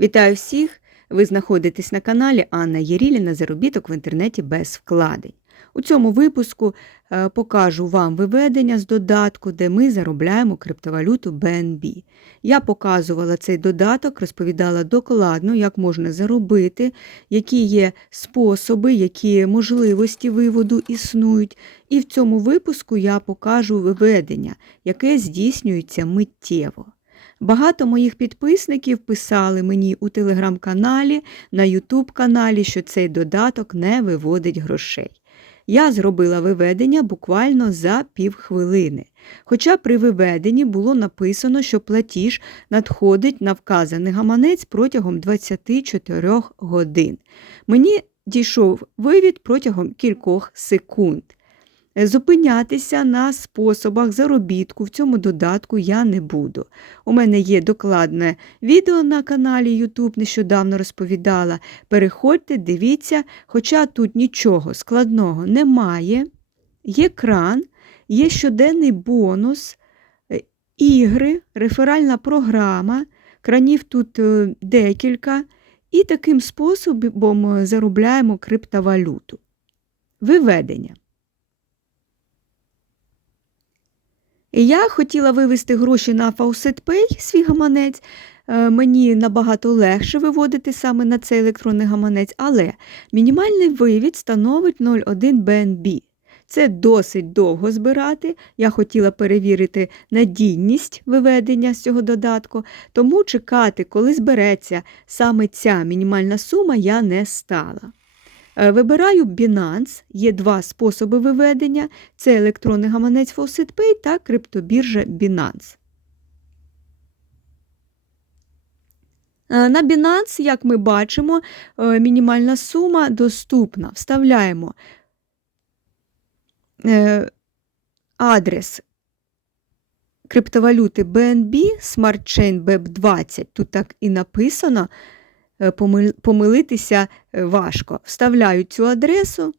Вітаю всіх! Ви знаходитесь на каналі Анна Єріліна Заробіток в інтернеті без вкладень. У цьому випуску е, покажу вам виведення з додатку, де ми заробляємо криптовалюту BNB. Я показувала цей додаток, розповідала докладно, як можна заробити, які є способи, які можливості виводу існують. І в цьому випуску я покажу виведення, яке здійснюється миттєво. Багато моїх підписників писали мені у телеграм-каналі, на ютуб-каналі, що цей додаток не виводить грошей. Я зробила виведення буквально за півхвилини. Хоча при виведенні було написано, що платіж надходить на вказаний гаманець протягом 24 годин. Мені дійшов вивід протягом кількох секунд. Зупинятися на способах заробітку в цьому додатку я не буду. У мене є докладне відео на каналі YouTube, нещодавно розповідала. Переходьте, дивіться, хоча тут нічого складного немає. Є кран, є щоденний бонус, е, ігри, реферальна програма, кранів тут е, декілька, і таким способом е, заробляємо криптовалюту. Виведення. Я хотіла вивести гроші на FaucetPay, свій гаманець. Е, Мені набагато легше виводити саме на цей електронний гаманець, але мінімальний вивід становить 0,1 BNB. Це досить довго збирати. Я хотіла перевірити надійність виведення з цього додатку, тому чекати, коли збереться саме ця мінімальна сума, я не стала. Е, Вибираю Binance, є два способи виведення: це електронний гаманець FaucetPay та криптобіржа Binance. Е, На Binance, як ми бачимо, е, мінімальна сума доступна. Вставляємо адрес криптовалюти BNB Smart Chain BEP20. Тут так і написано. Е, помил- помилитися е, важко. Вставляю цю адресу,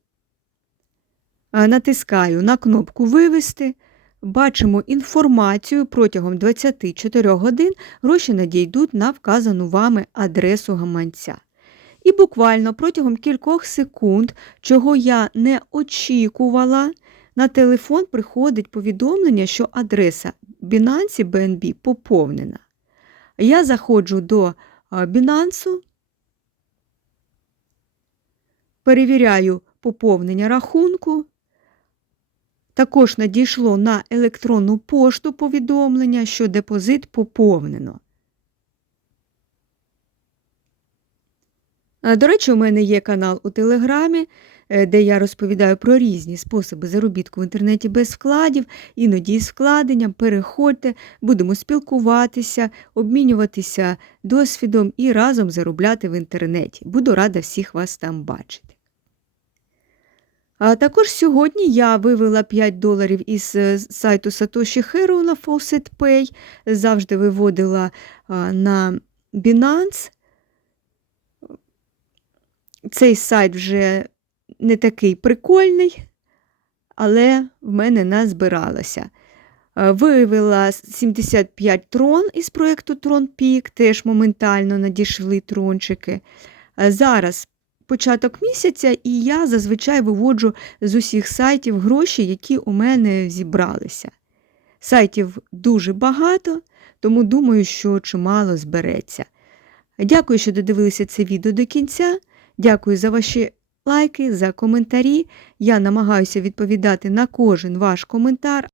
натискаю на кнопку Вивести. Бачимо інформацію протягом 24 годин гроші надійдуть на вказану вами адресу гаманця. І буквально протягом кількох секунд, чого я не очікувала, на телефон приходить повідомлення, що адреса Binance BNB поповнена. Я заходжу до Binance, перевіряю поповнення рахунку. Також надійшло на електронну пошту повідомлення, що депозит поповнено. До речі, у мене є канал у Телеграмі, е, де я розповідаю про різні способи заробітку в інтернеті без вкладів, іноді з вкладенням. Переходьте, будемо спілкуватися, обмінюватися досвідом і разом заробляти в інтернеті. Буду рада всіх вас там бачити. А також сьогодні я вивела 5 доларів із е, сайту Satoshi Hero на Faucet Pay, завжди виводила на Binance. Цей сайт вже не такий прикольний, але в мене назбиралося. Е, Вивела 75 трон із проєкту Пік, теж моментально надійшли трончики. Зараз початок місяця, і я зазвичай виводжу з усіх сайтів гроші, які у мене зібралися. Сайтів дуже багато, тому думаю, що чимало збереться. Дякую, що додивилися це відео до кінця. Дякую за ваші лайки, за коментарі. Я намагаюся відповідати на кожен ваш коментар,